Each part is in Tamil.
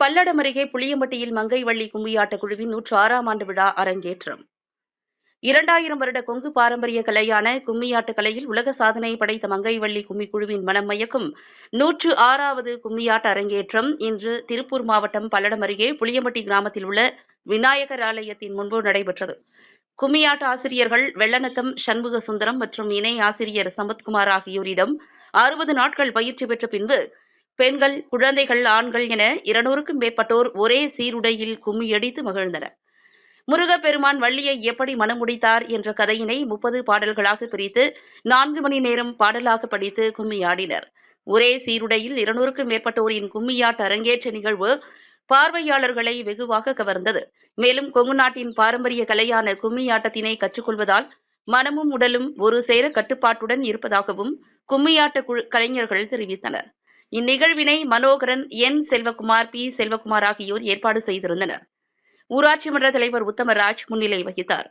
பல்லடம் அருகே புளியம்பட்டியில் மங்கை வள்ளி கும்மியாட்ட குழுவின் நூற்று ஆறாம் ஆண்டு விழா அரங்கேற்றம். இரண்டாயிரம் வருட கொங்கு பாரம்பரிய கலையான கும்மியாட்ட கலையில் உலக சாதனை படைத்த மங்கைவள்ளி கும்மி குழுவின் மனம் மயக்கும் நூற்று ஆறாவது கும்மியாட்ட அரங்கேற்றம் இன்று திருப்பூர் மாவட்டம் பல்லடம் அருகே புளியம்பட்டி கிராமத்தில் உள்ள விநாயகர் ஆலயத்தின் முன்பு நடைபெற்றது. கும்மியாட்ட ஆசிரியர்கள் வெள்ளநத்தம் சண்முக சுந்தரம் மற்றும் இணை ஆசிரியர் சம்பத்குமார் ஆகியோரிடம் அறுபது நாட்கள் பயிற்சி பெற்ற பின்பு பெண்கள் குழந்தைகள் ஆண்கள் என இருநூறுக்கும் மேற்பட்டோர் ஒரே சீருடையில் கும்மியடித்து மகிழ்ந்தனர். முருகப்பெருமான் வள்ளியை எப்படி மனமுடித்தார் என்ற கதையினை முப்பது பாடல்களாக பிரித்து நான்கு மணி நேரம் பாடலாக படித்து கும்மியாடினர். ஒரே சீருடையில் இருநூறுக்கும் மேற்பட்டோரின் கும்மியாட்ட அரங்கேற்ற நிகழ்வு பார்வையாளர்களை வெகுவாக கவர்ந்தது. மேலும் கொங்கு நாட்டின் பாரம்பரிய கலையான கும்மியாட்டத்தினை கற்றுக்கொள்வதால் மனமும் உடலும் ஒரு சேர கட்டுப்பாட்டுடன் இருப்பதாகவும் கும்மியாட்ட குழு கலைஞர்கள் தெரிவித்தனர். இந்நிகழ்வினை மனோகரன் என் செல்வகுமார் பி செல்வகுமார் ஆகியோர் ஏற்பாடு செய்திருந்தனர். ஊராட்சி மன்ற தலைவர் உத்தமராஜ் முன்னிலை வகித்தார்.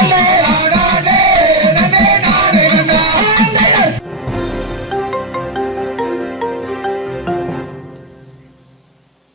Jamaica.